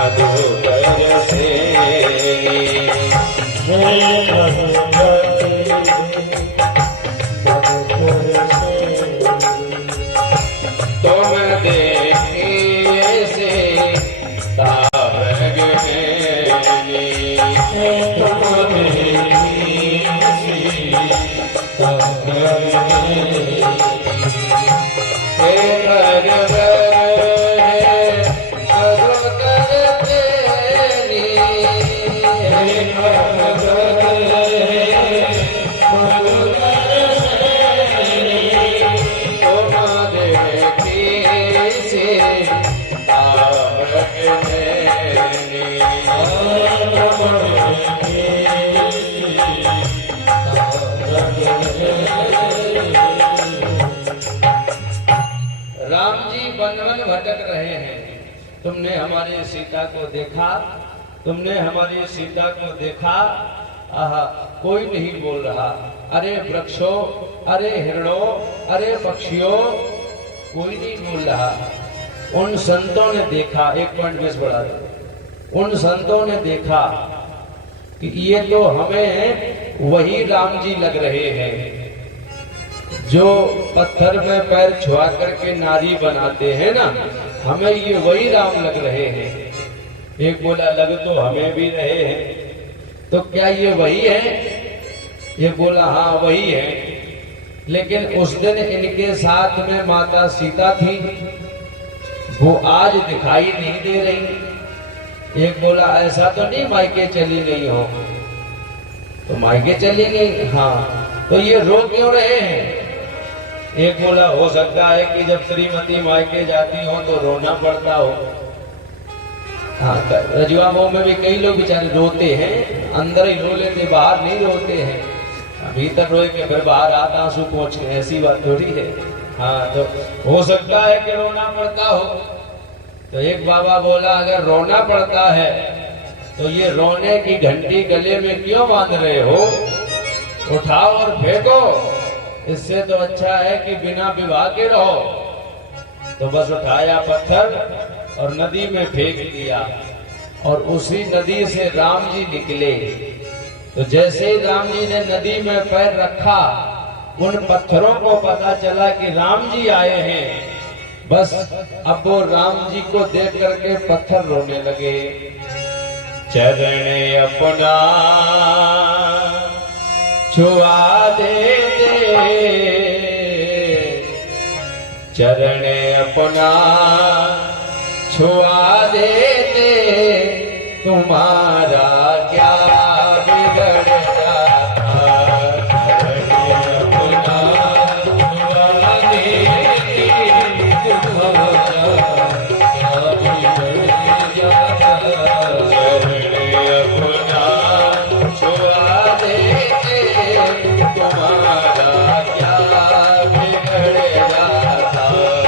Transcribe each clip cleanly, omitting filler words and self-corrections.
मधुकर से तुम देखिए से तारग राम जी वन वन भटक रहे हैं। तुमने हमारी सीता को देखा, तुमने हमारी सीता को देखा। आहा, कोई नहीं बोल रहा। अरे वृक्षों, अरे हिरणों, अरे पक्षियों, कोई नहीं बोल रहा। उन संतों ने देखा, एक पॉइंट बेस बढ़ा दो। उन संतों ने देखा कि ये तो हमें वही राम जी लग रहे हैं जो पत्थर में पैर छुआ करके नारी बनाते हैं ना, हमें ये वही राम लग रहे हैं। एक बोला लग तो हमें भी रहे हैं, तो क्या ये वही है? ये बोला हाँ वही है। लेकिन उस दिन इनके साथ में माता सीता थी, वो आज दिखाई नहीं दे रही। एक बोला ऐसा तो नहीं मायके चली गई हो? तो मायके चली गई, हाँ, तो ये रो क्यों रहे हैं? एक बोला हो सकता है कि जब श्रीमती मायके जाती हो तो रोना पड़ता हो। हाँ, रजुआ मऊ में भी कई लोग बेचारे रोते हैं, अंदर ही रो लेते, बाहर नहीं रोते हैं। भीतर रोए के फिर बाहर आता आंसू पोंछ के, ऐसी बात थोड़ी है। हाँ, तो हो सकता है कि रोना पड़ता हो। तो एक बाबा बोला अगर रोना पड़ता है तो ये रोने की घंटी गले में क्यों बांध रहे हो? उठाओ और फेंको, इससे तो अच्छा है कि बिना विवाह के रहो। तो बस उठाया पत्थर और नदी में फेंक दिया, और उसी नदी से राम जी निकले। तो जैसे ही राम जी ने नदी में पैर रखा, उन पत्थरों को पता चला कि राम जी आए हैं। बस अब वो राम जी को देख करके पत्थर रोने लगे। चरण अपना छुआ दे, चरण अपना छुआ देते, तुम्हारा क्या बिगड़ जाता। चरण अपना छुआ देते, तुम्हारा क्या बिगड़ जाता। चरण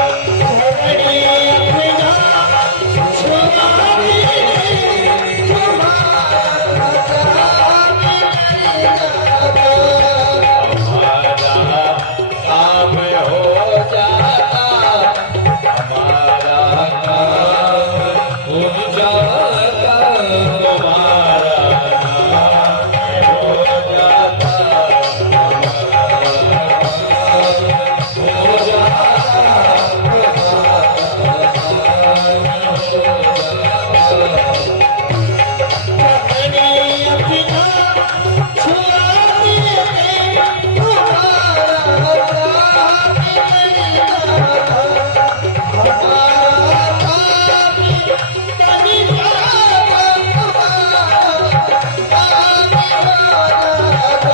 अपना छुआ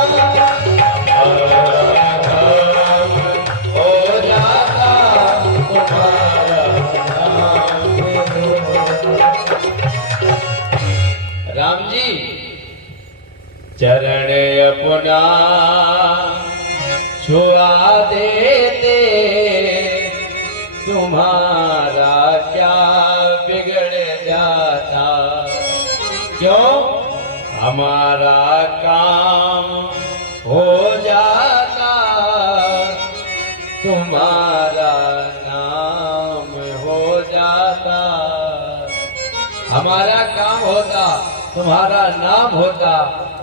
देते, तुम्हारा क्या बिगड़ जाता। चरण अपना छुआ देते, तुम्हारा क्या बिगड़ जाता। क्यों? हमारा काम हो जाता, तुम्हारा नाम हो जाता। हमारा काम होता, तुम्हारा नाम होता,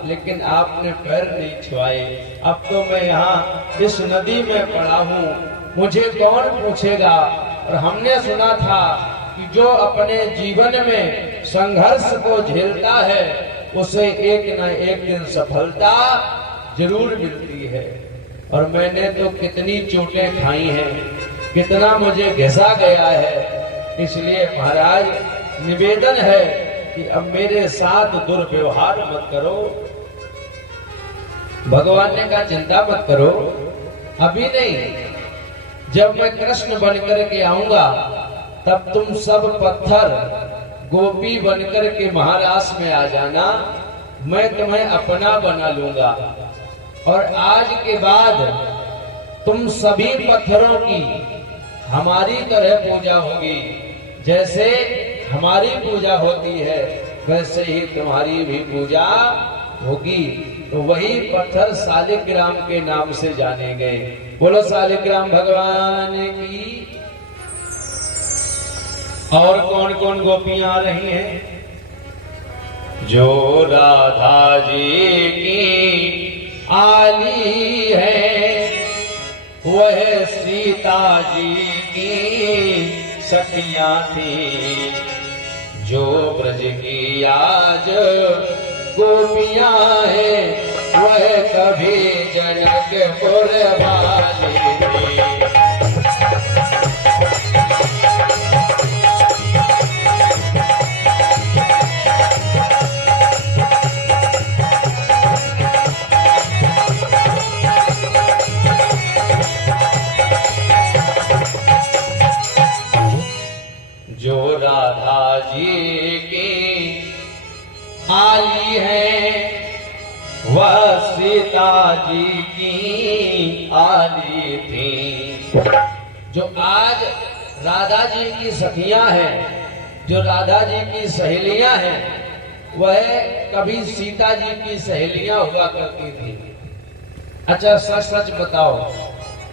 लेकिन आपने पैर नहीं छुआए। अब तो मैं यहाँ इस नदी में पड़ा हूँ, मुझे कौन पूछेगा। और हमने सुना था कि जो अपने जीवन में संघर्ष को झेलता है उसे एक न एक दिन सफलता जरूर मिलती है। और मैंने तो कितनी चोटें खाई हैं, कितना मुझे घिसा गया है। इसलिए महाराज निवेदन है कि अब मेरे साथ दुर्व्यवहार मत करो। भगवान ने कहा चिंता मत करो, अभी नहीं, जब मैं कृष्ण बनकर के आऊंगा तब तुम सब पत्थर गोपी बनकर के महारास में आ जाना, मैं तुम्हें अपना बना लूंगा। और आज के बाद तुम सभी पत्थरों की हमारी तरह पूजा होगी। जैसे हमारी पूजा होती है वैसे ही तुम्हारी भी पूजा होगी। तो वही पत्थर शालिग्राम के नाम से जाने गए। बोलो शालिग्राम भगवान की। और कौन कौन गोपियां आ रही हैं? जो राधा जी की आली है वह सीता जी की सखियां थी। जो ब्रज की आज गोपियां है वह कभी जनकपुर वाली थी। जो राधा जी की आली है वह सीता जी की आली थी। जो आज राधा जी की सखियां हैं, जो राधा जी की सहेलियां हैं, वह कभी सीता जी की सहेलियां हुआ करती थी। अच्छा सच सच बताओ,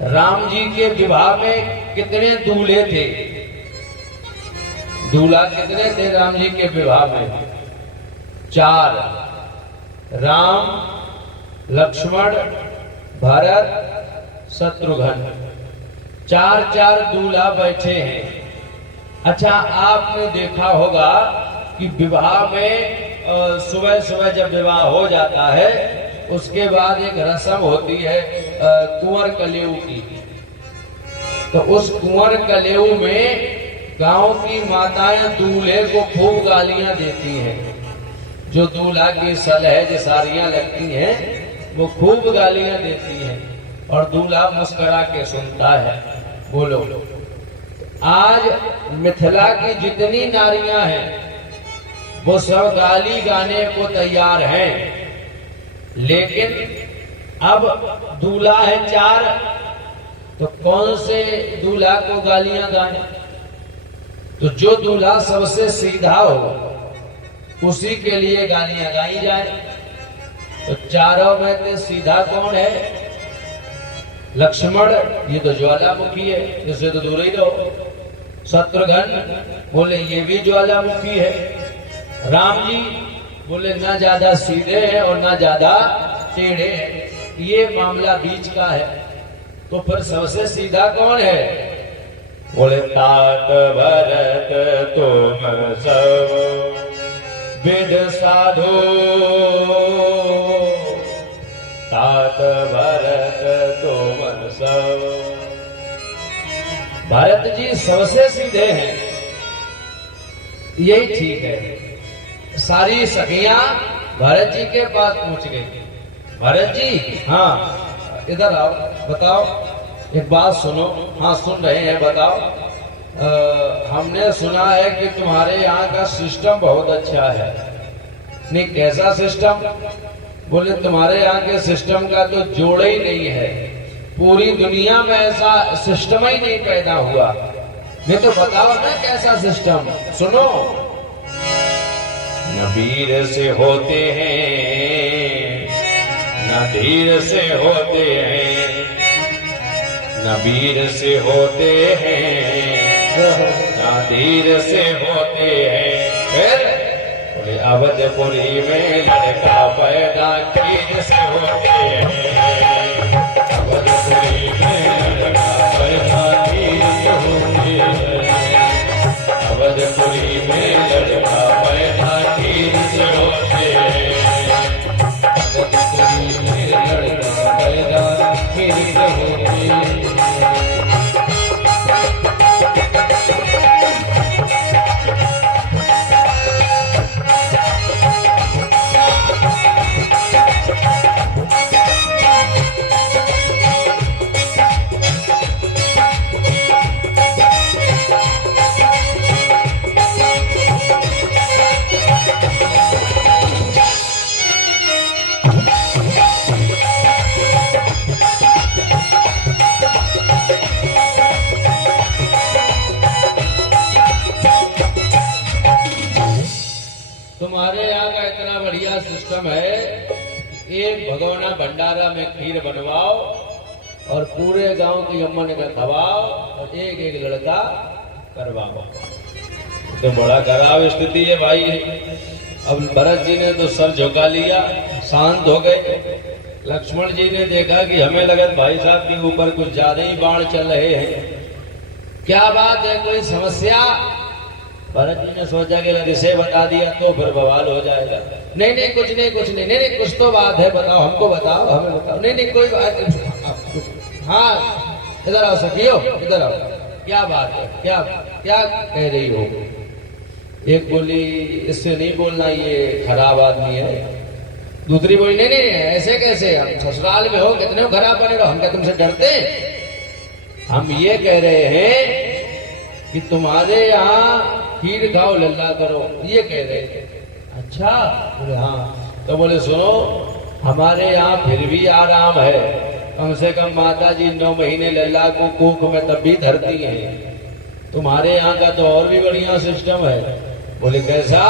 राम जी के विवाह में कितने दूल्हे थे? दूल्हा कितने थे राम जी के विवाह में? 4। राम, लक्ष्मण, भरत, शत्रुघ्न, 4 दूल्हा बैठे हैं। अच्छा आपने देखा होगा कि विवाह में सुबह सुबह जब विवाह हो जाता है उसके बाद एक रस्म होती है कुंवर कलेऊ की। तो उस कुंवर कलेऊ में गांव की माताएं दूल्हे को खूब गालियां देती हैं। जो दूल्हा की सलह साड़ियां लगती हैं वो खूब गालियां देती हैं और दूल्हा मुस्कुरा के सुनता है। बोलो, आज मिथिला की जितनी नारियां हैं वो सब गाली गाने को तैयार हैं, लेकिन अब दूल्हा है 4 तो कौन से दूल्हा को गालियां गाएं? तो जो दूल्हा सबसे सीधा हो उसी के लिए गालियां गाई जाए। तो 4 में से सीधा कौन है? लक्ष्मण, ये तो ज्वालामुखी है, इससे तो दूर ही रहो। शत्रुघ्न बोले ये भी ज्वालामुखी है। राम जी बोले ना ज्यादा सीधे हैं और ना ज्यादा टेढ़े हैं, ये मामला बीच का है। तो फिर सबसे सीधा कौन है? बोले तात भरत तुम सब विद साधो, तात भरत तुम सब। भरत जी सबसे सीधे हैं, यही ठीक है। सारी सखियां भरत जी के पास पहुंच गई। भरत जी, हाँ इधर आओ, बताओ एक बात सुनो। हाँ सुन रहे हैं, बताओ। हमने सुना है कि तुम्हारे यहाँ का सिस्टम बहुत अच्छा है। नहीं, कैसा सिस्टम? बोले तुम्हारे यहाँ के सिस्टम का तो जोड़ ही नहीं है, पूरी दुनिया में ऐसा सिस्टम ही नहीं पैदा हुआ। नहीं तो बताओ ना कैसा सिस्टम। सुनो, न वीर से होते हैं न धीर से होते हैं, न वीर से होते हैं न धीर से होते हैं, फिर अवधपुरी में लड़का पैदा खीर से होते हैं। अवधपुरी में लड़का पैदा खीर से होते हैं। अवधपुरी में लड़का पैदा खीर से होते हैं। अवधपुरी में लड़का पैदा खीर से होते हैं। तुम्हारे यहाँ का इतना बढ़िया सिस्टम है, एक भगोना भंडारा में खीर बनवाओ और पूरे गांव की अम्मन का खवाओ और एक एक लड़का करवाओ। तो बड़ा खराब स्थिति है भाई। अब भरत जी ने तो सर झुका लिया, शांत हो गए। लक्ष्मण जी ने देखा कि हमें लगा भाई साहब के ऊपर कुछ ज्यादा ही बाण चल रहे हैं, क्या बात है, कोई समस्या? भरत जी ने सोचा कि अगर इसे बता दिया तो फिर बवाल हो जाएगा। नहीं नहीं कुछ नहीं कुछ नहीं, नहीं नहीं कुछ तो बात है, बताओ हमको, बताओ हमें बताओ। नहीं नहीं कोई बात। हाँ इधर आओ सखियो, इधर आओ, क्या बात है, क्या क्या कह रही हो? एक बोली इससे नहीं बोलना, ये खराब आदमी है। दूसरी बोली नहीं नहीं ऐसे कैसे, हम ससुराल में हो, कितने खराब बने रहो, हम क्या तुमसे डरते? हम ये कह रहे हैं कि तुम्हारे यहाँ खीर खाओ लल्ला करो, ये कह रहे थे। अच्छा बोले हाँ। तो बोले सुनो, हमारे यहाँ फिर भी आराम है, कम से कम माता जी 9 महीने लल्ला को कोख में तब भी धरती हैं। तुम्हारे यहाँ का तो और भी बढ़िया सिस्टम है। बोले कैसा?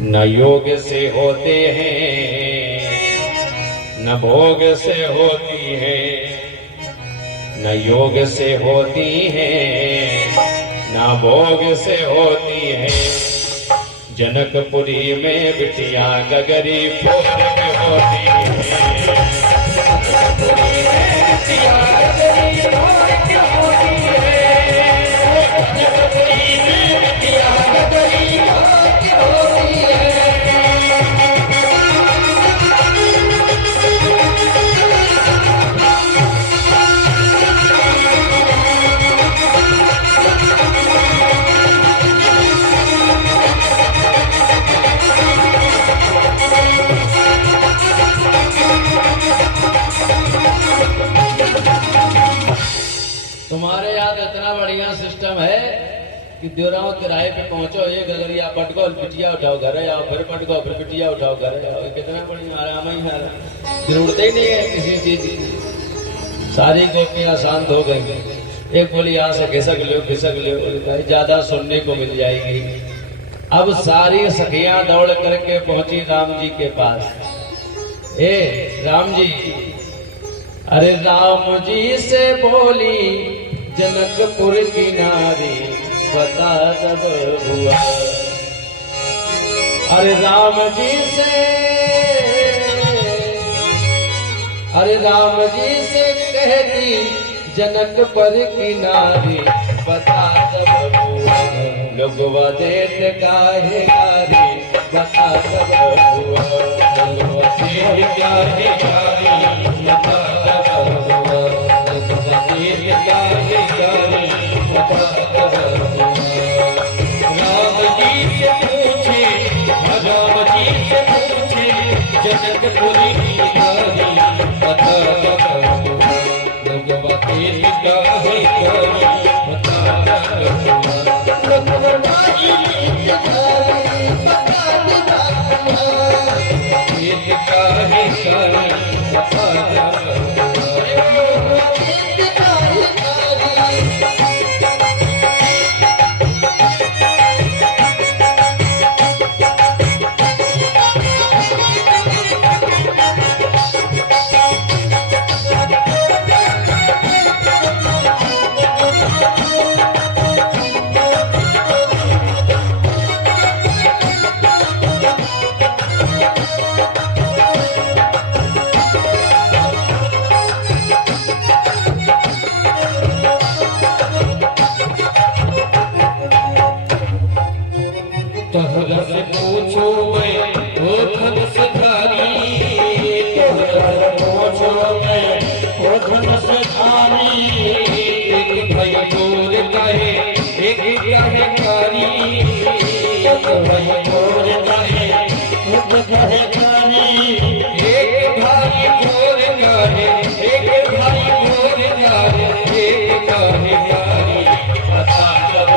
न योग से होते हैं, न भोग से होती है, न योग से होती है, ना भोग से होती है। जनकपुरी में बिटिया गगरी फोर में होती है। जनकपुरी में बिटिया गगरी फोर में होती है। जनकपुरी में बिटिया गगरी फोर में होती है। तुम्हारे यहाँ तो इतना बढ़िया सिस्टम है कि देवराव किराए पे पहुंचो, एक गगरिया पटको, पिटिया उठाओ घर आओ, फिर पटको, फिर पिटिया उठाओ घर आओ। कितना बढ़िया आराम ही आराम, जरूरत ही नहीं है किसी चीज की। सारी गोपियां शांत हो गई। एक बोली यहाँ से खिसक लो खिसक लो, भाई ज्यादा सुनने को मिल जाएगी। अब सारी सखियां दौड़ करके पहुंची राम जी के पास। ए राम जी, अरे राम जी से बोली जनकपुर की नारी, बता तब हुआ। अरे राम जी से, अरे राम जी से कहती जनकपुर की नारी, बता तब हुआ। लोगवा देत काहे गारी, बता तब हुआ। लोगवा देत काहे गारी, बता तब हुआ। लोगवा देत काहे गारी, बता तब हुआ। राम जी से पूछे, राम जी से पूछे जनकपुर की नारी, बता तब हुआ। लोगवा देत काहे गारी, बता तब हुआ। तोहरा से पूछो मैं ओ धनुषधारी, तोहरा से पूछो मैं ओ धनुषधारी। एक भाई गोर काहे एक काहे कारी, एक भाई गोर काहे एक काहे कारी। एक भाई गोर काहे एक भाई गोर काहे एक काहे कारी। बता जब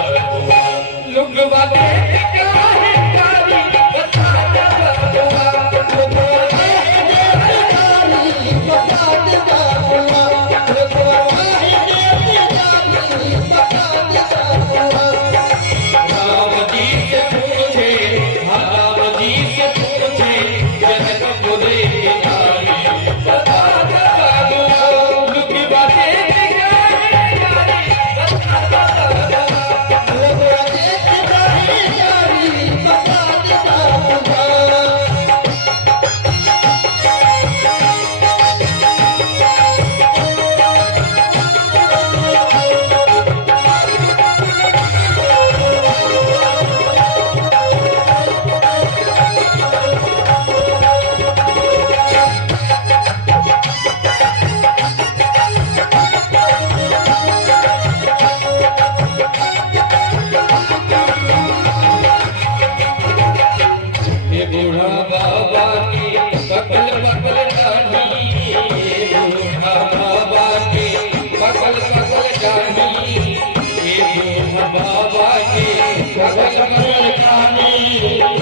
लुगवा दे काहे कारी, बता जब लुगवा दे कारी, बता जब लुगवा दे कारी, बता जब। राम जी से पूछे, राम जी से पूछे जनकपुर की नारी, बता जब लुगवा दे काहे कारी, बता जब लुगवा दे काहे कारी, बता जब। ये बूढ़ा बाबा की पकल पकल डाली, ये बूढ़ा बाबा की पकल पकल डाली, ये बूढ़ा बाबा की पकल पकल डाली,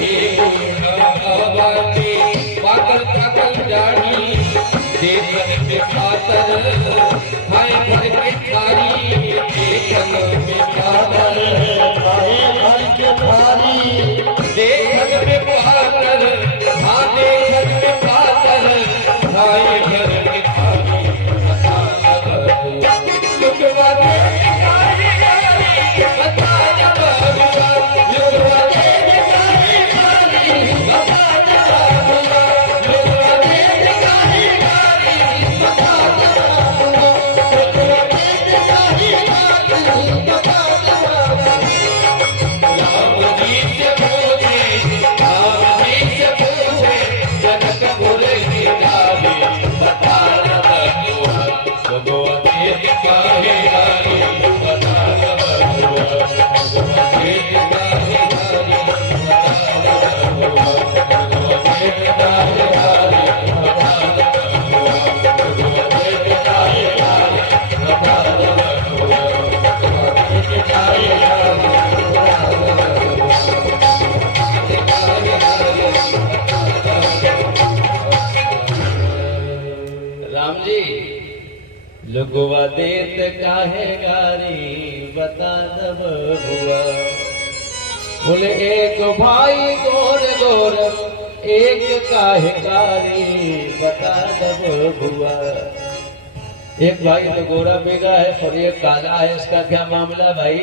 ये बूढ़ा बाबा की पकल पकल डाली। देखन पे खातर खाए घर के थारी, देखन पे खातर खाए घर के थारी। देखन पे पाकर हाँ देखन पे पाकर खाए घर के थारी। लुगवा दे काहे कारी, बता जब लुगवा दे काहे कारी, बता जब लुगवा दे काहे कारी, बता जब लुगवा दे काहे कारी, बता जब। राम जी से पूछे, राम जी से पूछे जनकपुर की नारी, बता जब लुगवा दे काहे कारी, बता जब लुगवा दे काहे कारी, बता जब लुगवा दे काहे कारी, बता जब लुगवा दे काहे कारी, बता जब लुगवा दे काहे कारी। राम जी लुगवा देत काहे गारी, बता दब बुआ। बोले एक भाई गोर गोर एक काहे कारी, बता दब बुआ। एक भाई तो गोरा बेगा है और एक काला है, इसका क्या मामला भाई?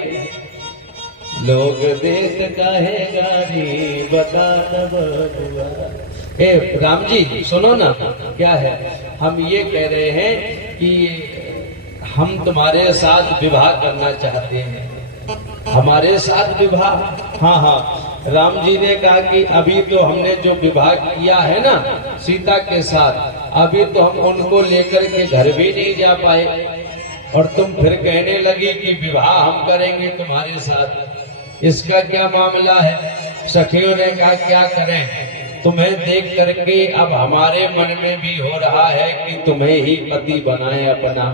लोग देत काहे गारी, बता दब बुआ। ए राम जी सुनो ना, क्या है, हम ये कह रहे हैं कि हम तुम्हारे साथ विवाह करना चाहते हैं। हमारे साथ विवाह? हाँ हाँ। राम जी ने कहा कि अभी तो हमने जो विवाह किया है ना सीता के साथ, अभी तो हम उनको लेकर के घर भी नहीं जा पाए, और तुम फिर कहने लगी कि विवाह हम करेंगे तुम्हारे साथ, इसका क्या मामला है? सखियों ने कहा क्या करें, तुम्हें देख करके अब हमारे मन में भी हो रहा है कि तुम्हें ही पति बनाए अपना।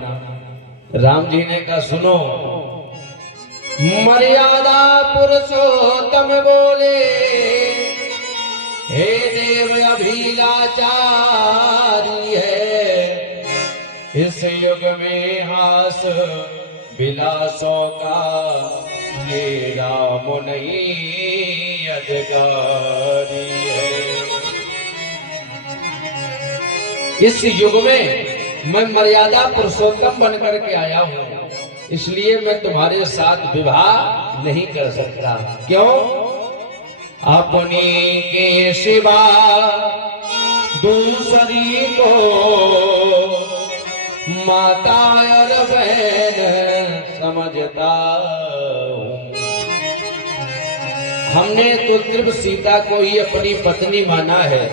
राम जी ने कहा सुनो, मर्यादा पुरुषोत्तम बोले, हे देव अभिलाचारी है, इस युग में हास विलासों का ये राम नहीं अधिकारी है। इस युग में मैं मर्यादा पुरुषोत्तम बनकर के आया हूँ, इसलिए मैं तुम्हारे साथ विवाह नहीं कर सकता। क्यों? अपनी के सिवा दूसरी को माता और बहन समझता हूँ, हमने तो सिर्फ सीता को ही अपनी पत्नी माना है,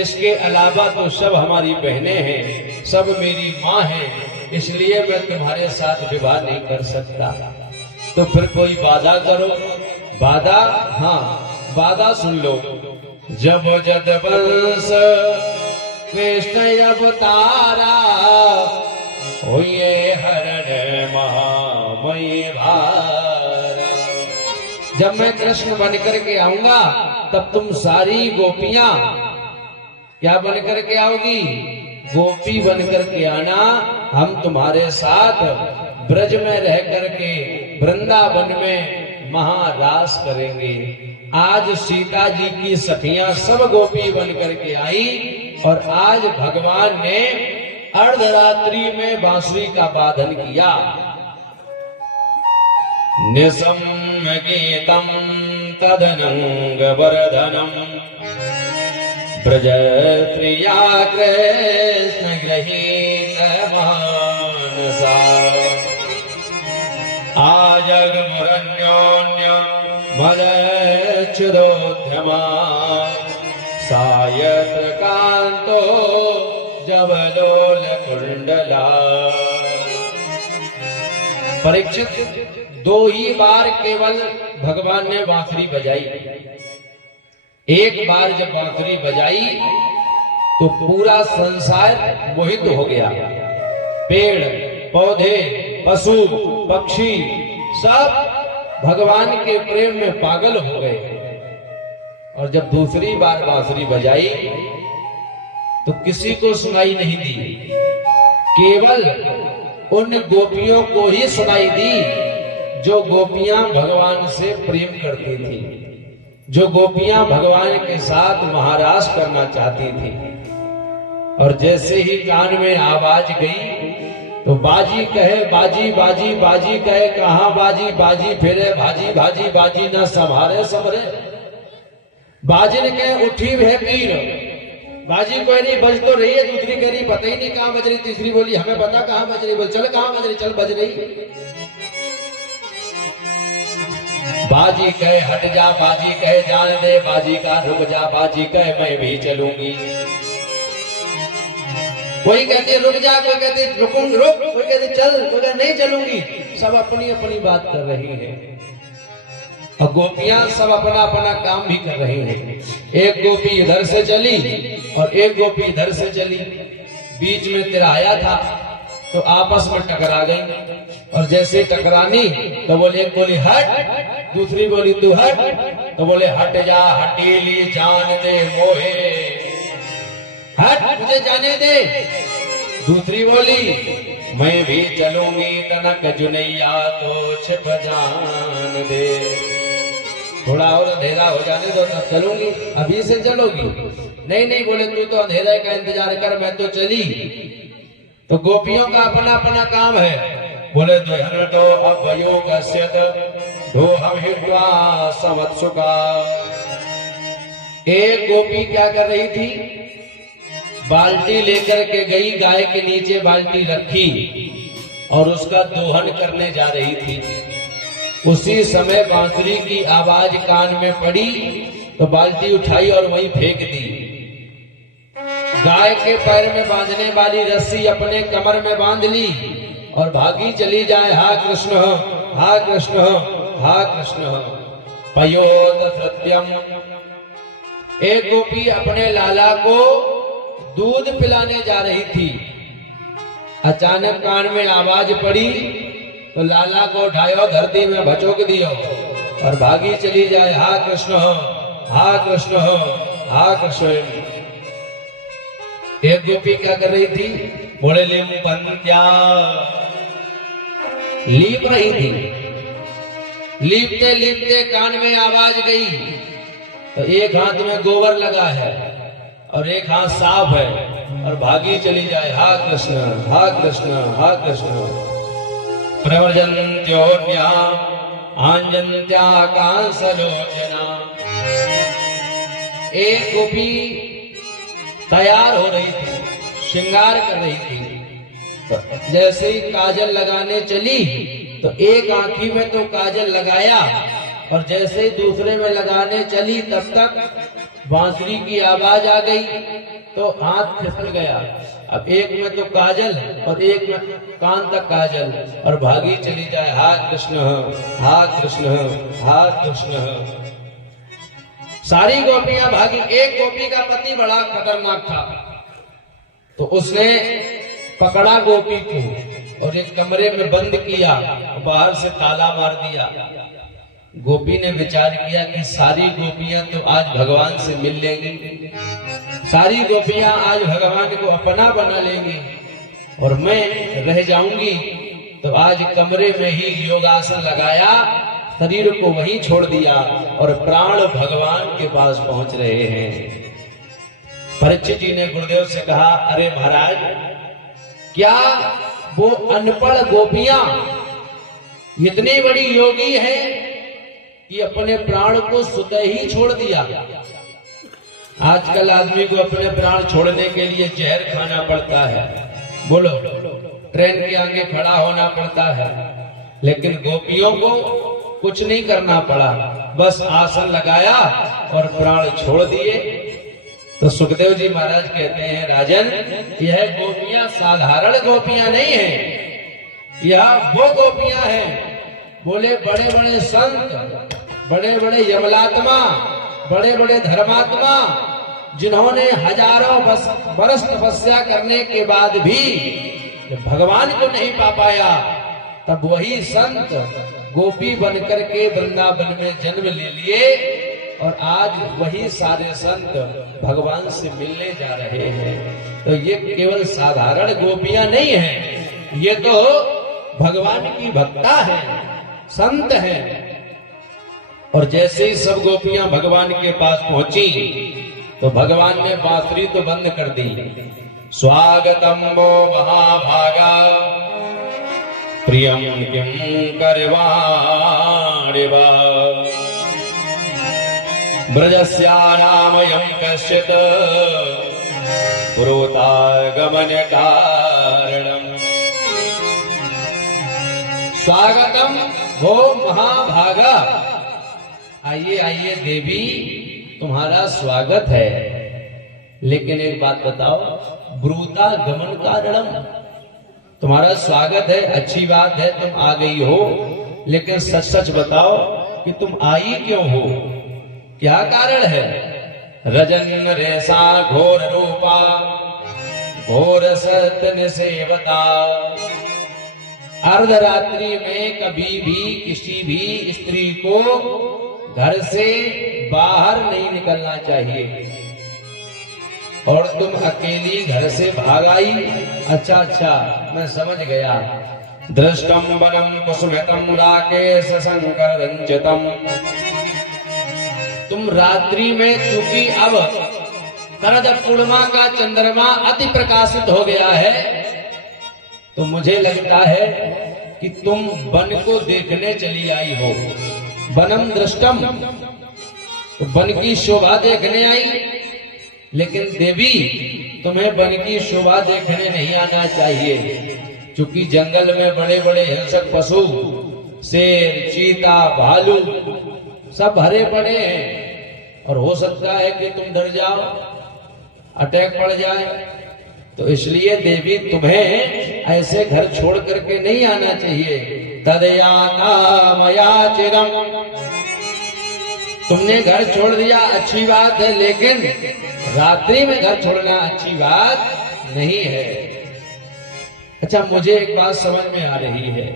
इसके अलावा तो सब हमारी बहनें हैं, सब मेरी माँ है, इसलिए मैं तुम्हारे साथ विवाह नहीं कर सकता। तो फिर कोई वादा करो। वादा? हाँ, वादा सुन लो। जब जद वंश कृष्ण अवतारा, होइए हरण महामयी भारा। जब मैं कृष्ण बन करके आऊंगा तब तुम सारी गोपियां क्या बन करके आओगी? गोपी बन करके आना। हम तुम्हारे साथ ब्रज में रह करके वृंदावन में महारास करेंगे। आज सीता जी की सखियां सब गोपी बन करके आई और आज भगवान ने अर्धरात्रि में बांसुरी का वादन किया। निसम्य गीतम तदनंग वर्धनम, ब्रज प्रिया कृष्ण गृहीत मानसा, आजगमुरन्योन्य मदच्युतोद्यमा, सायत्र कांतो जवलोल कुंडला। परीक्षित, दो ही बार केवल भगवान ने बांसुरी बजाई। एक बार जब बांसुरी बजाई तो पूरा संसार मोहित हो गया। पेड़ पौधे पशु पक्षी सब भगवान के प्रेम में पागल हो गए। और जब दूसरी बार बांसुरी बजाई तो किसी को सुनाई नहीं दी, केवल उन गोपियों को ही सुनाई दी जो गोपियां भगवान से प्रेम करती थी, जो गोपियां भगवान के साथ महारास करना चाहती थी। और जैसे ही कान में आवाज गई तो बाजी कहे बाजी बाजी बाजी कहे, कहां बाजी बाजी फिरे भाजी भाजी बाजी ना संभारे समरे। बाजिन कहे उठी है पीर, बाजी कोई नहीं बज तो रही है, दूसरी कह रही पता ही नहीं कहां बज रही, तीसरी बोली हमें पता कहां बज रही, बोल चल कहां बज रही, चल बज रही। बाजी कहे हट जा, बाजी कहे जाने दे, बाजी का रुक जा, बाजी कहे मैं भी चलूंगी। कोई कहते रुक जा, कोई कहते रुकूंगी रुक, कोई कहते चल, कोई कहते नहीं चलूंगी। सब अपनी अपनी बात कर रही है और गोपियां सब अपना अपना काम भी कर रही हैं। एक गोपी इधर से चली और एक गोपी इधर से चली, बीच में तिराया था तो आपस में टकरा गई। और जैसे टकरानी तो बोले, एक बोली हट, दूसरी बोली तू हट, तो बोले हट जा हटीली जान दे मोहे, हट मुझे जाने दे। दूसरी बोली मैं भी चलूंगी तनक जुनैया तो छिप जान दे, थोड़ा और अंधेरा हो जाने दो तब चलूंगी, अभी से चलोगी? नहीं नहीं, बोले तू तो अंधेरे का इंतजार कर, मैं तो चली। तो गोपियों का अपना अपना काम है। बोले तो अब दो हम हित्वा समत्सुका। एक गोपी क्या कर रही थी, बाल्टी लेकर के गई, गाय के नीचे बाल्टी रखी और उसका दोहन करने जा रही थी। उसी समय बांसुरी की आवाज कान में पड़ी तो बाल्टी उठाई और वहीं फेंक दी। गाय के पैर में बांधने वाली रस्सी अपने कमर में बांध ली और भागी चली जाए, हा कृष्ण हा कृष्ण हा कृष्ण पयोत सत्यम। एक गोपी अपने लाला को दूध पिलाने जा रही थी, अचानक कान में आवाज पड़ी तो लाला को उठायो, धरती में भचोक दियो और भागी चली जाए, हा कृष्ण हा कृष्ण हा कृष्ण। एक गोपी क्या कर रही थी, बोले लिम्पंत्या, लीप रही थी। लीपते लीपते कान में आवाज गई तो एक हाथ में गोबर लगा है और एक हाथ साफ है और भागी चली जाए, हा कृष्ण हा कृष्ण हा कृष्ण। प्रव्रजन्त्योन्या आंजन्त्या कांसलोचना। एक गोपी तैयार हो रही थी, श्रृंगार कर रही थी, तो जैसे ही काजल लगाने चली तो एक आंखी में तो काजल लगाया और जैसे ही दूसरे में लगाने चली तब तक बांसुरी की आवाज आ गई तो हाथ फिसल गया। अब एक में तो काजल और एक में कान तक काजल, और भागी चली जाए हा कृष्ण हा कृष्ण हा कृष्ण। सारी गोपियां भागी। एक गोपी का पति बड़ा खतरनाक था, तो उसने पकड़ा गोपी को और एक कमरे में बंद किया, बाहर से ताला मार दिया। गोपी ने विचार किया कि सारी गोपियां तो आज भगवान से मिल लेंगी, सारी गोपियां आज भगवान को अपना बना लेंगी और मैं रह जाऊंगी। तो आज कमरे में ही योगासन लगाया, शरीर को वहीं छोड़ दिया और प्राण भगवान के पास पहुंच रहे हैं। परीक्षित जी ने गुरुदेव से कहा, अरे महाराज, क्या वो अनपढ़ गोपियां इतनी बड़ी योगी है कि अपने प्राण को स्वतः ही छोड़ दिया? आजकल आदमी को अपने प्राण छोड़ने के लिए जहर खाना पड़ता है, बोलो, ट्रेन के आगे खड़ा होना पड़ता है, लेकिन गोपियों को कुछ नहीं करना पड़ा, बस आसन लगाया और प्राण छोड़ दिए। तो सुखदेव जी महाराज कहते हैं, राजन, यह गोपियां साधारण गोपियां नहीं है, यह वो गोपियां हैं, बोले बड़े बड़े संत, बड़े बड़े यमलात्मा, बड़े बड़े धर्मात्मा, जिन्होंने हजारों बरस तपस्या करने के बाद भी भगवान को नहीं पा पाया, तब वही संत गोपी बनकर के वृंदावन में जन्म ले लिए और आज वही सारे संत भगवान से मिलने जा रहे हैं। तो ये केवल साधारण गोपियां नहीं है, ये तो भगवान की भक्ता है, संत है। और जैसे ही सब गोपियां भगवान के पास पहुंची तो भगवान ने बांसुरी तो बंद कर दी। स्वागतम वो महाभागा प्रियम किम करवाणि वा ब्रजस्यानामयं कश्चित् पुरोतागमन कारणम्। स्वागतम वो महाभागा, आइए आइए देवी, तुम्हारा स्वागत है। लेकिन एक बात बताओ, ब्रूता गमन कारणम, तुम्हारा स्वागत है, अच्छी बात है, तुम आ गई हो, लेकिन सच सच बताओ कि तुम आई क्यों हो, क्या कारण है? रजन रेसा घोर रूपा घोर सत्य सेवता। अर्धरात्रि में कभी भी किसी भी स्त्री को घर से बाहर नहीं निकलना चाहिए, और तुम अकेली घर से भाग आई। अच्छा अच्छा, मैं समझ गया। दृष्टम वनम कुसुमितम राकेश शंकर रंजितम। तुम रात्रि में, क्योंकि अब शरद पूर्णिमा का चंद्रमा अति प्रकाशित हो गया है, तो मुझे लगता है कि तुम वन को देखने चली आई हो। वनम दृष्टम, तो वन की शोभा देखने आई। लेकिन देवी, तुम्हें वन की शोभा देखने नहीं आना चाहिए, क्योंकि जंगल में बड़े बड़े हिंसक पशु, शेर, चीता, भालू सब भरे पड़े हैं, और हो सकता है कि तुम डर जाओ, अटैक पड़ जाए। तो इसलिए देवी, तुम्हें ऐसे घर छोड़ करके नहीं आना चाहिए। तदयाता मया चिरम, तुमने घर छोड़ दिया, अच्छी बात है, लेकिन रात्रि में घर छोड़ना अच्छी बात नहीं है। अच्छा, मुझे एक बात समझ में आ रही है,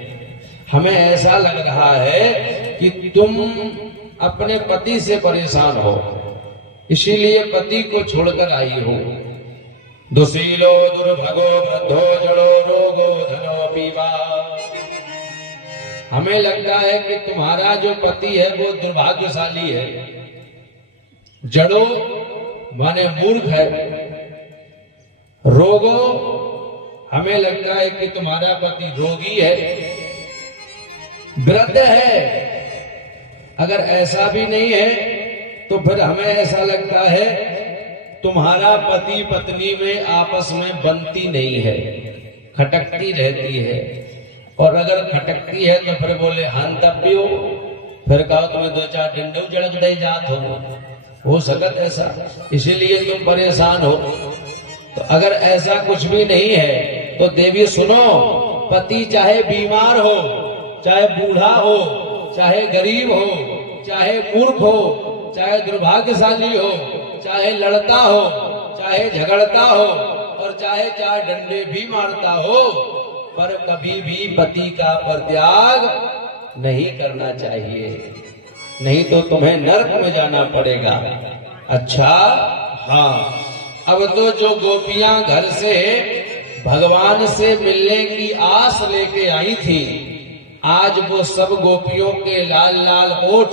हमें ऐसा लग रहा है कि तुम अपने पति से परेशान हो, इसीलिए पति को छोड़कर आई हो। दुशीलो दुर्भगो वृद्धो जड़ो रोगो धनो पीवा। हमें लगता है कि तुम्हारा जो पति है वो दुर्भाग्यशाली है, जड़ो माने मूर्ख है, रोगो हमें लगता है कि तुम्हारा पति रोगी है, वृद्ध है। अगर ऐसा भी नहीं है तो फिर हमें ऐसा लगता है तुम्हारा पति पत्नी में आपस में बनती नहीं है, खटकती रहती है। और अगर खटकती है तो फिर बोले हंतव्यो, फिर कहो तुम्हें दो चार डंडे जड़ जड़े जात हो सकत ऐसा, इसीलिए तुम परेशान हो। तो अगर ऐसा कुछ भी नहीं है तो देवी सुनो, पति चाहे बीमार हो, चाहे बूढ़ा हो, चाहे गरीब हो, चाहे मूर्ख हो, चाहे दुर्भाग्यशाली हो, चाहे लड़ता हो, चाहे झगड़ता हो और चाहे चार डंडे भी मारता हो, पर कभी भी पति का परित्याग नहीं करना चाहिए, नहीं तो तुम्हें नरक में जाना पड़ेगा। अच्छा हाँ, अब तो जो गोपियां घर से भगवान से मिलने की आस लेके आई थी, आज वो सब गोपियों के लाल लाल होठ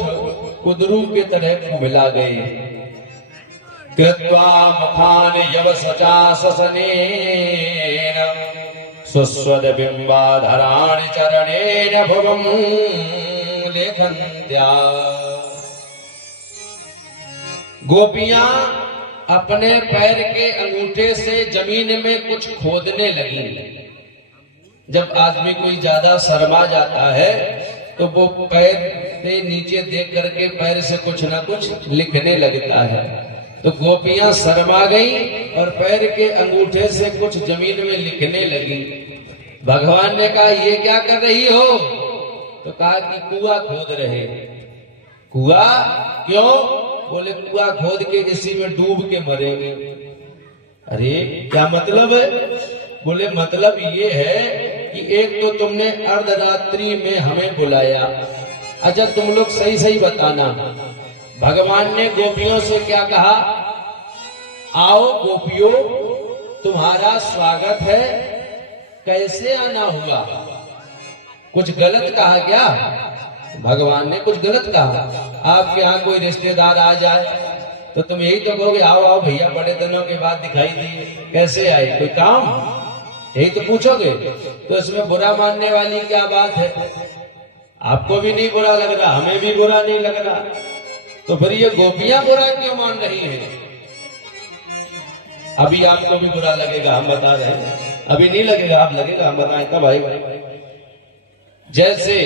कुदरू के तरह मिला गए। कृत्वा मुखान यवसचा ससनेन सुस्वद बिंबाधराणि चरणेन भुवं लेखन्त्या। गोपियां अपने पैर के अंगूठे से जमीन में कुछ खोदने लगी। जब आदमी कोई ज्यादा शर्मा जाता है तो वो पैर से नीचे देख करके पैर से कुछ ना कुछ लिखने लगता है। तो गोपियां शर्मा गई और पैर के अंगूठे से कुछ जमीन में लिखने लगी। भगवान ने कहा ये क्या कर रही हो? तो कहा कि कुआं खोद रहे। कुआं क्यों? बोले कुआं खोद के इसी में डूब के मरेंगे। अरे क्या मतलब है? बोले मतलब ये है कि एक तो तुमने अर्धरात्रि में हमें बुलाया। अच्छा तुम लोग सही सही बताना, भगवान ने गोपियों से क्या कहा? आओ गोपियों, तुम्हारा स्वागत है। कैसे आना हुआ? कुछ गलत कहा क्या? भगवान ने कुछ गलत कहा? आपके यहाँ कोई रिश्तेदार आ जाए तो तुम यही तो कहोगे आओ आओ भैया, बड़े दिनों के बाद दिखाई दिए, कैसे आई, कोई काम, यही तो पूछोगे। तो इसमें बुरा मानने वाली क्या बात है? आपको भी नहीं बुरा लग रहा, हमें भी बुरा नहीं लग रहा, तो फिर ये गोपियां बुरा क्यों मान रही हैं? अभी आपको भी बुरा लगेगा, हम बता रहे हैं। अभी नहीं लगेगा, आप लगेगा, हम बताएं तब भाई। जैसे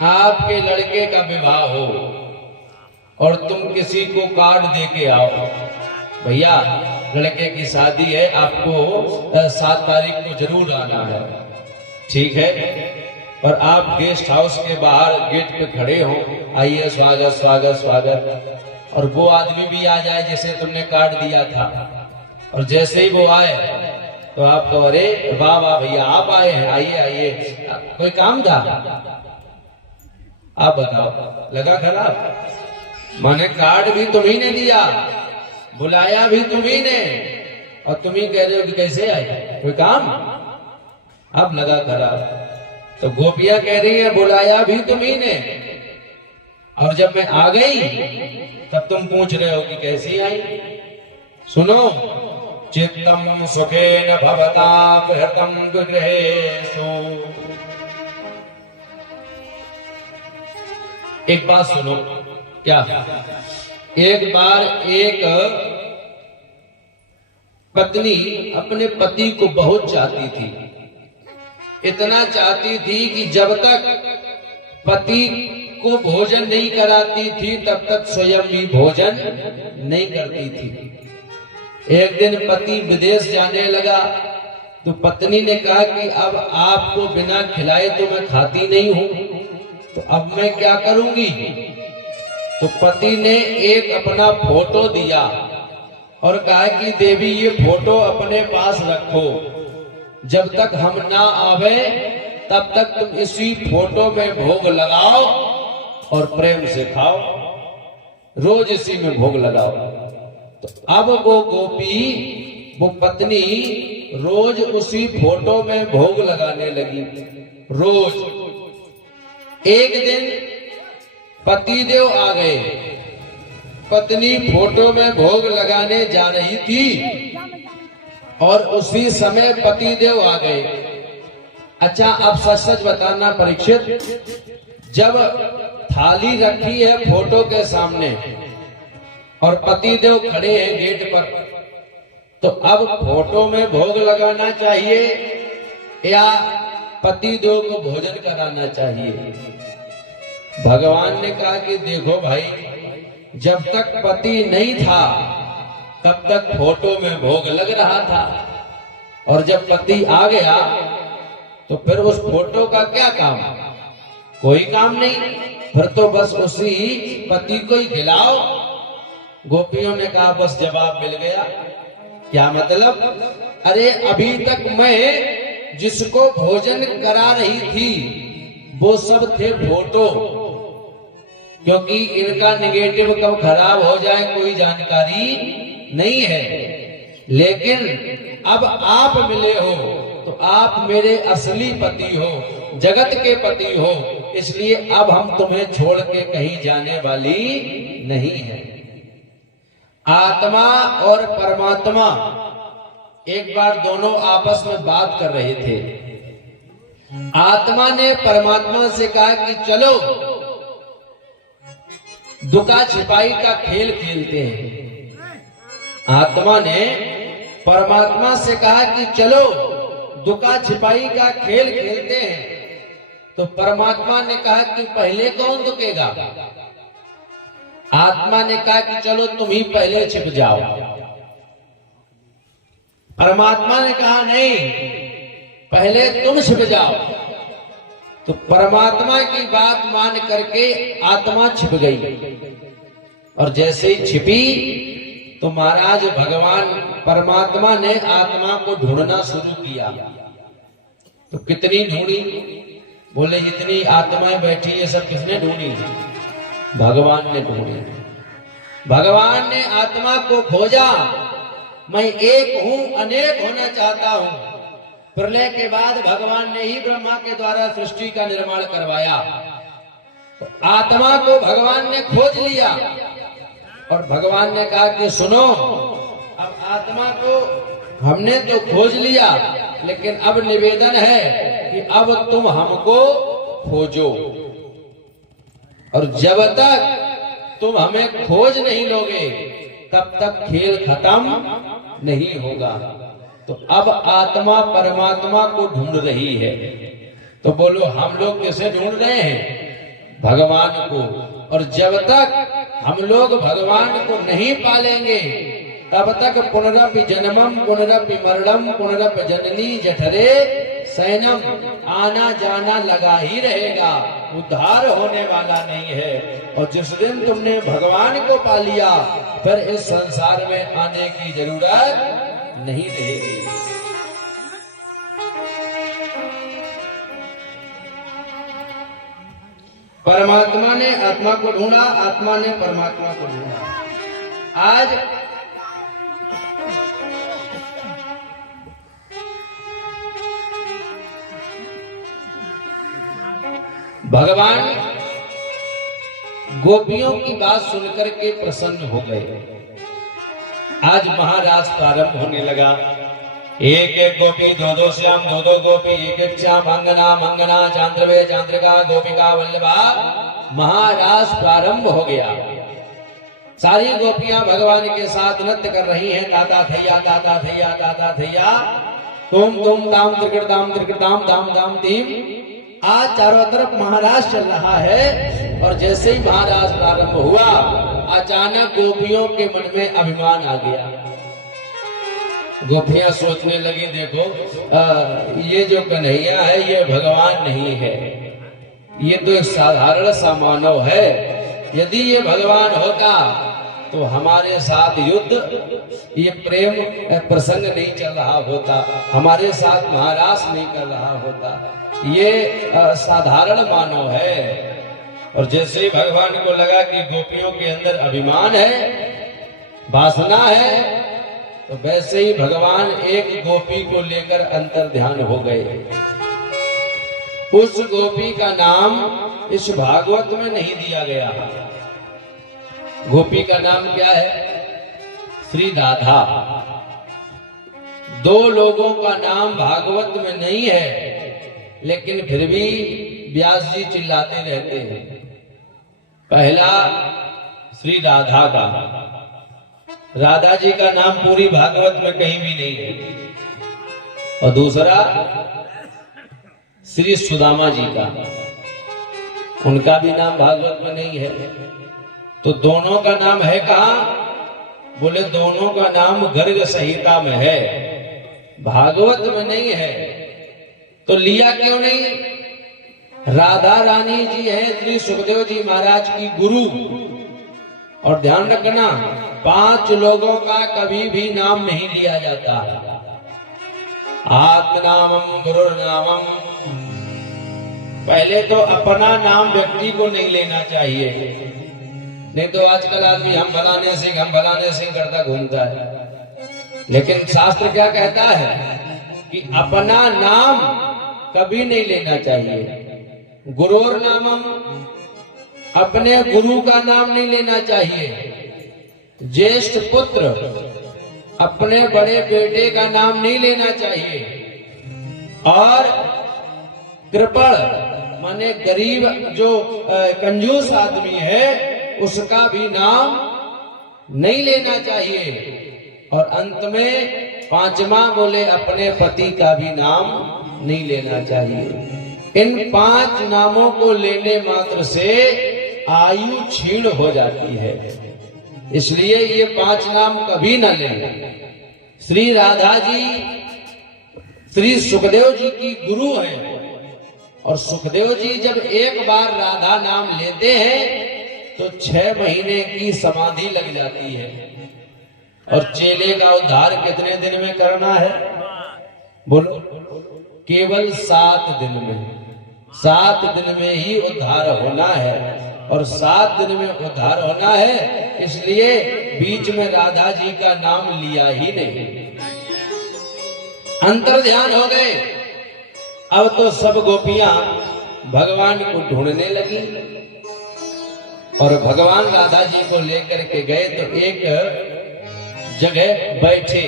आपके लड़के का विवाह हो और तुम किसी को कार्ड दे के आओ, भैया लड़के की शादी है, आपको 7 तारीख को जरूर आना है, ठीक है? और आप गेस्ट हाउस के बाहर गेट पे खड़े हो, आइए स्वागत स्वागत स्वागत, और वो आदमी भी आ जाए जिसे तुमने कार्ड दिया था, और जैसे ही वो आए तो आप कहो अरे वाह वाह भैया आप आए हैं, आइए आइए, कोई काम था? आप बताओ, लगा खराब? माने कार्ड भी तुम्ही ने दिया, बुलाया भी तुम्ही ने, और तुम ही कह रहे हो कि कैसे आए, कोई काम? अब लगा खराब। तो गोपियां कह रही है बुलाया भी तुम्ही ने, और जब मैं आ गई तब तुम पूछ रहे हो कि कैसी आई। सुनो, चित्तम सुखेन भवताप हृतम गृहेषु। एक बात सुनो, क्या? एक बार एक पत्नी अपने पति को बहुत चाहती थी, इतना चाहती थी कि जब तक पति को भोजन नहीं कराती थी तब तक स्वयं भी भोजन नहीं करती थी। एक दिन पति विदेश जाने लगा तो पत्नी ने कहा कि अब आपको बिना खिलाए तो मैं खाती नहीं हूं, तो अब मैं क्या करूंगी? तो पति ने एक अपना फोटो दिया और कहा कि देवी ये फोटो अपने पास रखो, जब तक हम ना आवे तब तक तुम इसी फोटो में भोग लगाओ और प्रेम से खाओ, रोज इसी में भोग लगाओ। तो अब वो गोपी, वो पत्नी रोज उसी फोटो में भोग लगाने लगी, रोज। एक दिन पतिदेव आ गए, पत्नी फोटो में भोग लगाने जा रही थी और उसी समय पतिदेव आ गए। अच्छा अब सच सच बताना परीक्षित, जब थाली रखी है फोटो के सामने और पतिदेव खड़े हैं गेट पर, तो अब फोटो में भोग लगाना चाहिए या पतिदेव को भोजन कराना चाहिए? भगवान ने कहा कि देखो भाई, जब तक पति नहीं था तब तक फोटो में भोग लग रहा था, और जब पति आ गया तो फिर उस फोटो का क्या काम? कोई काम नहीं, फिर तो बस उसी पति को ही खिलाओ। गोपियों ने कहा बस जवाब मिल गया। क्या मतलब? अरे अभी तक मैं जिसको भोजन करा रही थी वो सब थे फोटो, क्योंकि इनका नेगेटिव कब खराब हो जाए कोई जानकारी नहीं है। लेकिन अब आप मिले हो तो आप मेरे असली पति हो, जगत के पति हो, इसलिए अब हम तुम्हें छोड़ के कहीं जाने वाली नहीं है। आत्मा और परमात्मा एक बार दोनों आपस में बात कर रहे थे। आत्मा ने परमात्मा से कहा कि चलो दुका छिपाई का खेल खेलते हैं। आत्मा ने परमात्मा से कहा कि चलो दुका छिपाई का खेल खेलते हैं। तो परमात्मा ने कहा कि पहले कौन दुकेगा? आत्मा ने कहा कि चलो तुम ही पहले छिप जाओ। परमात्मा ने कहा नहीं, पहले तुम छिप जाओ। तो परमात्मा की बात मान करके आत्मा छिप गई, और जैसे ही छिपी तो महाराज भगवान परमात्मा ने आत्मा को ढूंढना शुरू किया। तो कितनी ढूंढी? बोले जितनी आत्माएं बैठी ये सब किसने ढूंढी? भगवान ने ढूंढी। भगवान ने आत्मा को खोजा। मैं एक हूं, अनेक होना चाहता हूं। प्रलय के बाद भगवान ने ही ब्रह्मा के द्वारा सृष्टि का निर्माण करवाया। तो आत्मा को भगवान ने खोज लिया, और भगवान ने कहा कि सुनो, अब आत्मा को हमने तो खोज लिया, लेकिन अब निवेदन है कि अब तुम हमको खोजो, और जब तक तुम हमें खोज नहीं लोगे तब तक खेल खत्म नहीं होगा। तो अब आत्मा परमात्मा को ढूंढ रही है। तो बोलो हम लोग किसे ढूंढ रहे हैं? भगवान को। और जब तक हम लोग भगवान को नहीं पालेंगे तब तक पुनरपि जन्मम पुनरपि मरणम पुनरपि जननी जठरे सैनम, आना जाना लगा ही रहेगा, उद्धार होने वाला नहीं है। और जिस दिन तुमने भगवान को पा लिया फिर इस संसार में आने की जरूरत नहीं रहेगी। परमात्मा ने आत्मा को ढूंढा, आत्मा ने परमात्मा को ढूंढा। आज भगवान गोपियों की बात सुनकर के प्रसन्न हो गए। आज महाराज प्रारंभ होने लगा। एक एक गोपी, दो दो श्याम, दो दो गोपी, एक एक श्याम, अंगना मंगना, चांद्रवे चांद्रिका, गोपिका वल्लभा। महाराज प्रारंभ हो गया। सारी गोपियां भगवान के साथ नृत्य कर रही हैं। ताता थैया ताता थैया ताता थैया, तुम दाम त्रिकृताम त्रिकृताम दाम दाम तीम। आज चारों तरफ महाराज चल रहा है, और जैसे ही महाराज प्रारंभ हुआ अचानक गोपियों के मन में अभिमान आ गया। गोपियां सोचने लगी देखो ये जो कन्हैया है ये भगवान नहीं है, ये तो एक साधारण सा मानव है। यदि ये भगवान होता तो हमारे साथ युद्ध, ये प्रेम प्रसंग नहीं चल रहा होता, हमारे साथ महाराज नहीं कर रहा होता, ये साधारण मानव है। और जैसे ही भगवान को लगा कि गोपियों के अंदर अभिमान है, वासना है, तो वैसे ही भगवान एक गोपी को लेकर अंतर ध्यान हो गए। उस गोपी का नाम इस भागवत में नहीं दिया गया। गोपी का नाम क्या है? श्री राधा। दो लोगों का नाम भागवत में नहीं है, लेकिन फिर भी व्यास जी चिल्लाते रहते हैं। पहला श्री राधा का, राधा जी का नाम पूरी भागवत में कहीं भी नहीं है। और दूसरा श्री सुदामा जी का। उनका भी नाम भागवत में नहीं है। तो दोनों का नाम है कहाँ? बोले दोनों का नाम गर्ग संहिता में है, भागवत में नहीं है। तो लिया क्यों नहीं? राधा रानी जी है श्री सुखदेव जी महाराज की गुरु। और ध्यान रखना, 5 लोगों का कभी भी नाम नहीं लिया जाता। आत्मनामम गुरुर्नामम, पहले तो अपना नाम व्यक्ति को नहीं लेना चाहिए। नहीं तो आजकल आदमी हम फलाने सिंह करता घूमता है। लेकिन शास्त्र क्या कहता है कि अपना नाम कभी नहीं लेना चाहिए। गुरुर नामम, अपने गुरु का नाम नहीं लेना चाहिए। ज्येष्ठ पुत्र, अपने बड़े बेटे का नाम नहीं लेना चाहिए। और कृपण माने गरीब जो कंजूस आदमी है उसका भी नाम नहीं लेना चाहिए। और अंत में 5वां बोले अपने पति का भी नाम नहीं लेना चाहिए। इन 5 नामों को लेने मात्र से आयु क्षीण हो जाती है, इसलिए ये 5 नाम कभी न लें। श्री राधा जी श्री सुखदेव जी की गुरु हैं, और सुखदेव जी जब एक बार राधा नाम लेते हैं तो 6 महीने की समाधि लग जाती है। और चेले का उद्धार कितने दिन में करना है? बोलो, केवल 7 दिन में। 7 दिन में ही उद्धार होना है, और 7 दिन में उद्धार होना है, इसलिए बीच में राधा जी का नाम लिया ही नहीं। अंतर ध्यान हो गए। अब तो सब गोपियां भगवान को ढूंढने लगी, और भगवान राधा जी को लेकर के गए तो एक जगह बैठे।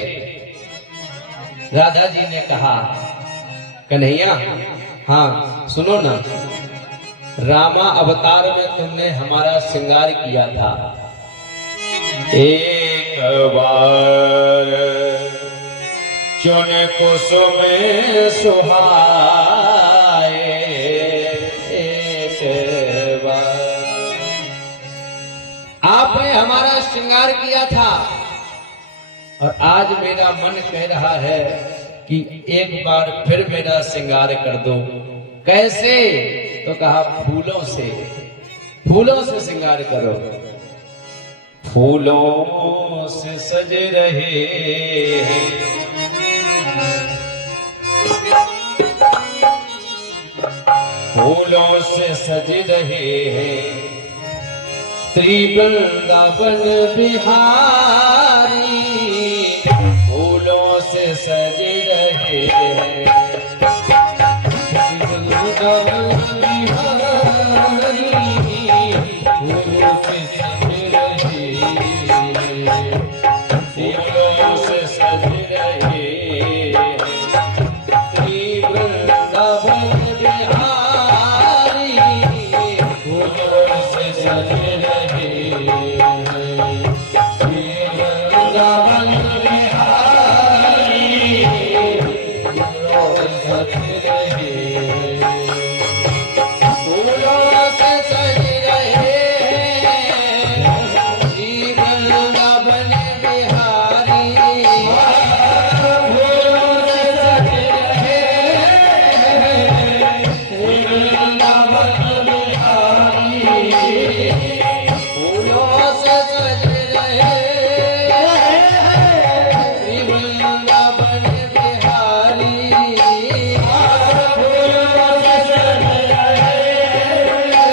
राधा जी ने कहा, कन्हैया, हाँ सुनो ना, रामा अवतार में तुमने हमारा श्रृंगार किया था। एक बार चुन कुसुम सुहाए, एक बार आपने हमारा श्रृंगार किया था, और आज मेरा मन कह रहा है कि एक बार फिर मेरा श्रृंगार कर दो। कैसे? तो कहा फूलों से, फूलों से श्रृंगार करो। फूलों से सज रहे हैं, फूलों से सज रहे हैं श्री वृंदावन बिहारी, फूलों से सज रहे हैं श्री वृंदावन बिहारी, फूलों से सज रहे हैं, फूलों से सज रहे हैं श्री वृंदावन बिहारी, फूलों से सज रहे हैं श्री वृंदावन बिहारी, फूलों से सज रहे हैं, फूलों से सज रहे हैं श्री वृंदावन बिहारी, फूलों से सज रहे हैं श्री वृंदावन बिहारी, फूलों से सज रहे हैं श्री वृंदावन बिहारी, फूलों से सज रहे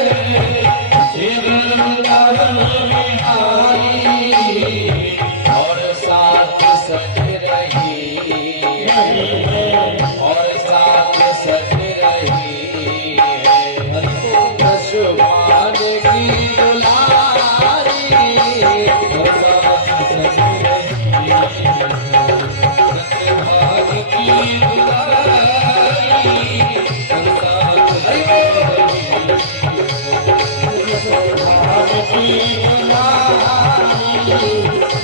हैं श्री वृंदावन बिहारी, और साथ सज रही है, और साथ सज रही है दशवान की दुलारी, और साथ सज रही है दशवान की दुलारी, और साथ सज रही है दशवान की दुलारी,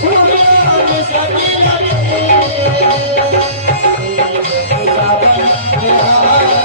फूलों से सज रही है वृंदावन बिहारी,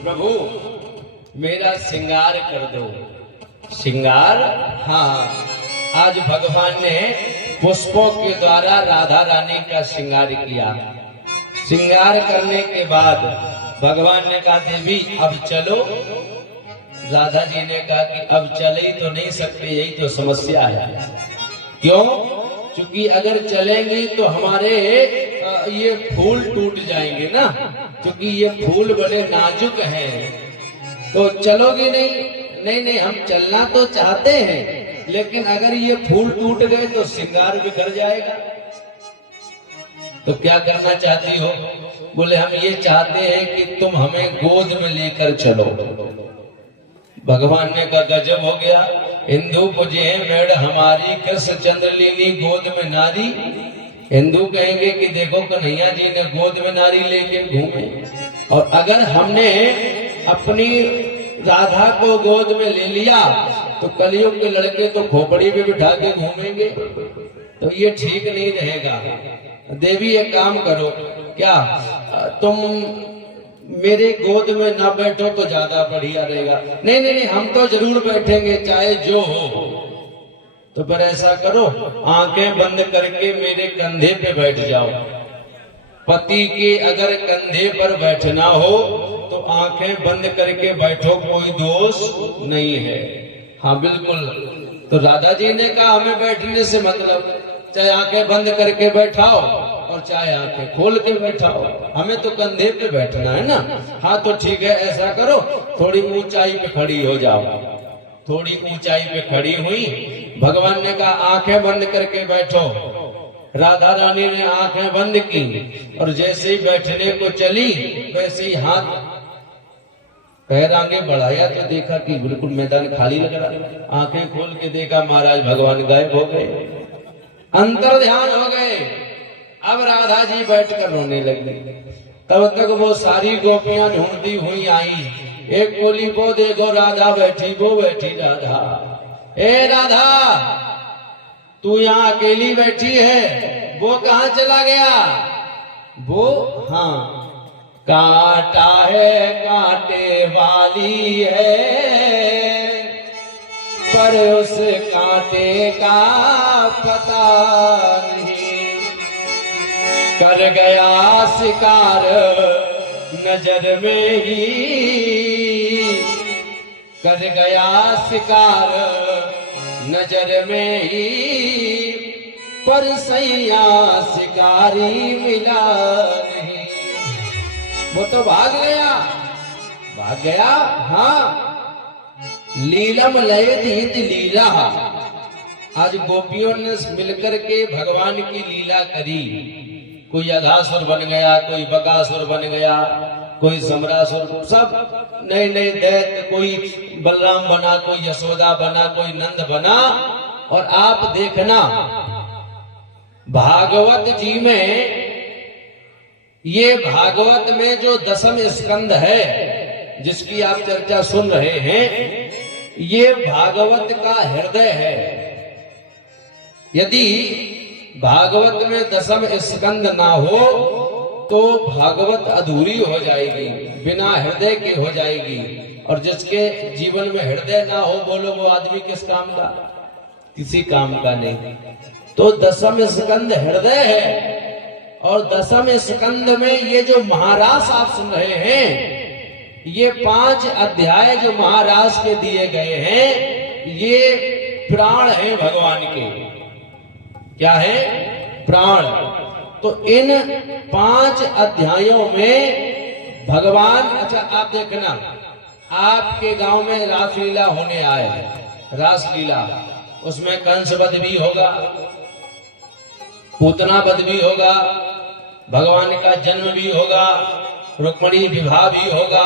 प्रभु मेरा श्रृंगार कर दो। श्रृंगार, हाँ, आज भगवान ने पुष्पों के द्वारा राधा रानी का श्रृंगार किया। श्रृंगार करने के बाद भगवान ने कहा देवी अब चलो। राधा जी ने कहा कि अब चले ही तो नहीं सकते, यही तो समस्या है। क्यों? क्योंकि अगर चलेंगी तो हमारे ये फूल टूट जाएंगे ना, क्योंकि ये फूल बड़े नाजुक हैं। तो चलोगी नहीं? नहीं नहीं, हम चलना तो चाहते हैं, लेकिन अगर ये फूल टूट गए तो श्रृंगार बिखर जाएगा। तो क्या करना चाहती हो? बोले हम ये चाहते हैं कि तुम हमें गोद में लेकर चलो। भगवान ने कहा गजब हो गया, हिंदू पूजे मेड़ हमारी कृष्ण चंद्र लीनी गोद में नारी। हिंदू कहेंगे कि देखो कन्हैया जी ने गोद में नारी लेके घूमे, और अगर हमने अपनी राधा को गोद में ले लिया तो कलयुग के लड़के तो खोपड़ी में बिठा के घूमेंगे, तो ये ठीक नहीं रहेगा। देवी एक काम करो, क्या तुम मेरे गोद में ना बैठो तो ज्यादा बढ़िया रहेगा। नहीं नहीं नहीं, हम तो जरूर बैठेंगे चाहे जो हो। तो फिर ऐसा करो, आंखें बंद करके मेरे कंधे पे बैठ जाओ। पति के अगर कंधे पर बैठना हो तो आंखें बंद करके बैठो, कोई दोष नहीं है। हाँ बिल्कुल। तो राधा जी ने कहा हमें बैठने से मतलब, चाहे आंखें बंद करके बैठाओ और चाहे आंखें खोल के बैठाओ, हमें तो कंधे पे बैठना है ना। हाँ तो ठीक है, ऐसा करो, थोड़ी ऊंचाई पे खड़ी हो जाओ। थोड़ी ऊंचाई पे खड़ी हुई, भगवान ने कहा आंखें बंद करके बैठो। राधा रानी ने आंखें बंद की और जैसे ही बैठने को चली वैसे ही हाथ पैर आगे बढ़ाया तो देखा कि बिल्कुल मैदान खाली लग रहा। आंखें खोल के देखा महाराज भगवान गायब हो गए, अंतर ध्यान हो गए। अब राधा जी बैठकर रोने लगी। तब तक वो सारी गोपियां ढूंढती हुई आई। एक बोली वो देखो राधा बैठी, वो बैठी राधा। ए राधा, तू यहाँ अकेली बैठी है, वो कहाँ चला गया? वो, हाँ, कांटा है कांटे वाली है, पर उस कांटे का पता नहीं। कर गया शिकार नजर में ही, कर गया शिकार नजर में ही, पर सैया शिकारी मिला नहीं। वो तो भाग गया, भाग गया। हाँ, लीलम लयतीत लीला। आज गोपियों ने मिलकर के भगवान की लीला करी। कोई अघासुर बन गया, कोई बकासुर बन गया, कोई समरासुर, सब नए नए दैत्य, कोई बलराम बना, कोई यशोदा बना, कोई नंद बना। और आप देखना भागवत जी में, ये भागवत में जो दसम स्कंद है जिसकी आप चर्चा सुन रहे हैं, ये भागवत का हृदय है। यदि भागवत में दसम स्कंद ना हो तो भागवत अधूरी हो जाएगी, बिना हृदय के हो जाएगी। और जिसके जीवन में हृदय ना हो, बोलो वो आदमी किस काम का? किसी काम का नहीं। तो दशम स्कंद हृदय है, और दशम स्कंद में ये जो महारास आप सुन रहे हैं, ये 5 अध्याय जो महाराज के दिए गए हैं, ये प्राण हैं भगवान के। क्या है? प्राण। तो इन 5 अध्यायों में भगवान, अच्छा आप देखना, आपके गांव में रासलीला होने आए, रासलीला, उसमें कंस वध भी होगा, पूतना वध भी होगा, भगवान का जन्म भी होगा, रुक्मिणी विवाह भी होगा,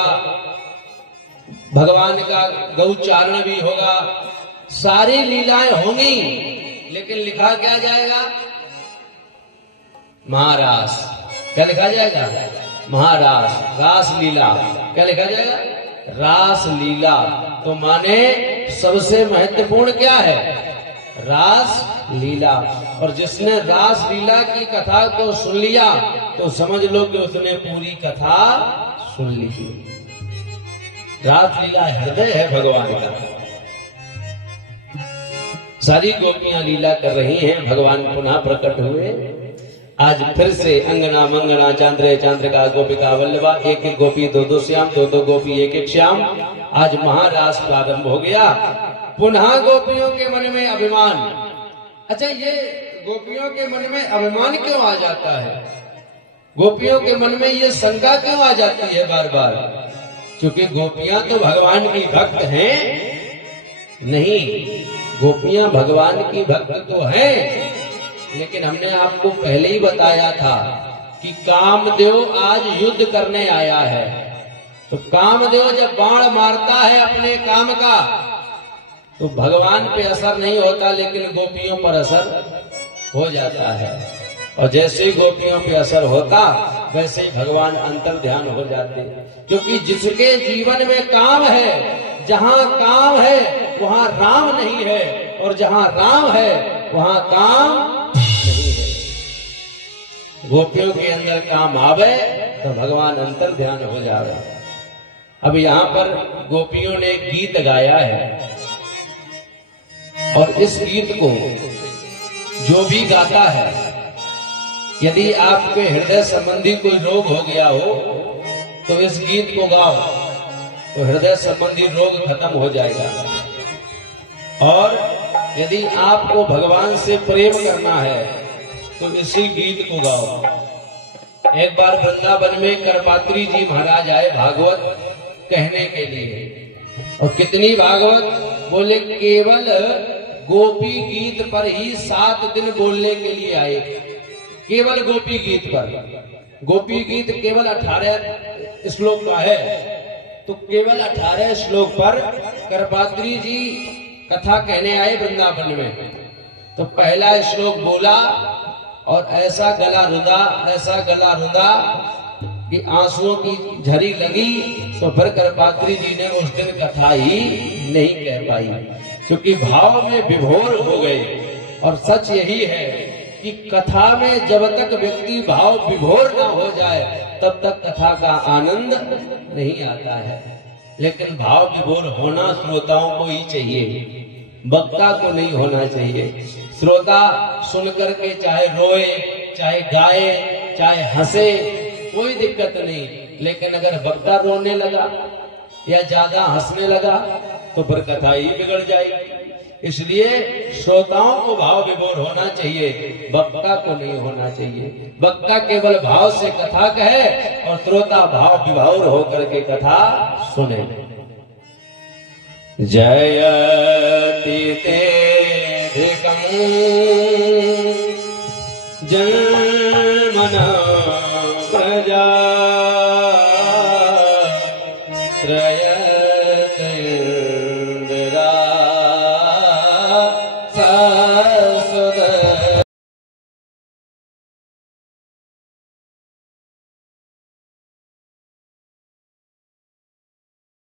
भगवान का गौचारण भी होगा, सारी लीलाएं होंगी। लेकिन लिखा क्या जाएगा? महारास। क्या लिखा जाएगा? महारास, रास लीला। क्या लिखा जाएगा? रास लीला। तो माने सबसे महत्वपूर्ण क्या है? रास लीला। और जिसने रास लीला की कथा को सुन लिया तो समझ लो कि उसने पूरी कथा सुन ली। रास लीला हृदय है भगवान का। सारी गोपियां लीला कर रही हैं, भगवान पुनः प्रकट हुए। आज फिर से अंगना मंगना चांद्रे चांद्रिका गोपिका वल्लभा, एक एक गोपी दो दो श्याम, दो दो गोपी एक एक श्याम। आज महारास प्रारंभ हो गया। पुनः गोपियों के मन में अभिमान। अच्छा, ये गोपियों के मन में अभिमान क्यों आ जाता है? गोपियों के मन में ये शंका क्यों आ जाती है बार बार? क्योंकि गोपियां तो भगवान की भक्त हैं। नहीं, गोपियां भगवान की भक्त तो हैं, लेकिन हमने आपको पहले ही बताया था कि कामदेव आज युद्ध करने आया है। तो कामदेव जब बाण मारता है अपने काम का, तो भगवान पे असर नहीं होता, लेकिन गोपियों पर असर हो जाता है। और जैसे गोपियों पे असर होता, वैसे ही भगवान अंतर ध्यान हो जाते। क्योंकि जिसके जीवन में काम है, जहां काम है वहां राम नहीं है, और जहां राम है वहां काम नहीं है। गोपियों के अंदर काम आवे तो भगवान अंतर ध्यान हो जावे। अब यहाँ पर गोपियों ने गीत गाया है, और इस गीत को जो भी गाता है, यदि आपके हृदय संबंधी कोई रोग हो गया हो तो इस गीत को गाओ, तो हृदय संबंधी रोग खत्म हो जाएगा। और यदि आपको भगवान से प्रेम करना है तो इसी गीत को गाओ। एक बार वृंदावन में करपात्री जी महाराज आए भागवत कहने के लिए, और कितनी भागवत बोले, केवल गोपी गीत पर ही 7 दिन बोलने के लिए आए। केवल गोपी गीत पर। गोपी गीत केवल 18 श्लोक का है, तो केवल 18 श्लोक पर करपात्री जी कथा कहने आए वृंदावन में। तो पहला श्लोक बोला और ऐसा गला रुंधा, ऐसा गला रुंधा कि आंसुओं की झरी लगी। तो फिर करपात्री जी ने उस दिन कथा ही नहीं कह पाई, क्योंकि भाव में विभोर हो गए। और सच यही है कि कथा में जब तक व्यक्ति भाव विभोर ना हो जाए, तब तक कथा का आनंद नहीं आता है। लेकिन भाव विभोर होना श्रोताओं को ही चाहिए, वक्ता को नहीं होना चाहिए। श्रोता सुन करके चाहे रोए, चाहे गाए, चाहे हंसे, कोई दिक्कत नहीं। लेकिन अगर वक्ता रोने लगा या ज्यादा हंसने लगा तो फिर कथा ही बिगड़ जाएगी। इसलिए श्रोताओं को भाव विभोर होना चाहिए, वक्ता को नहीं होना चाहिए। वक्ता केवल भाव से कथा कहे और श्रोता भाव विभोर होकर के कथा सुने। जयति तेधिकं जन्मना प्रजा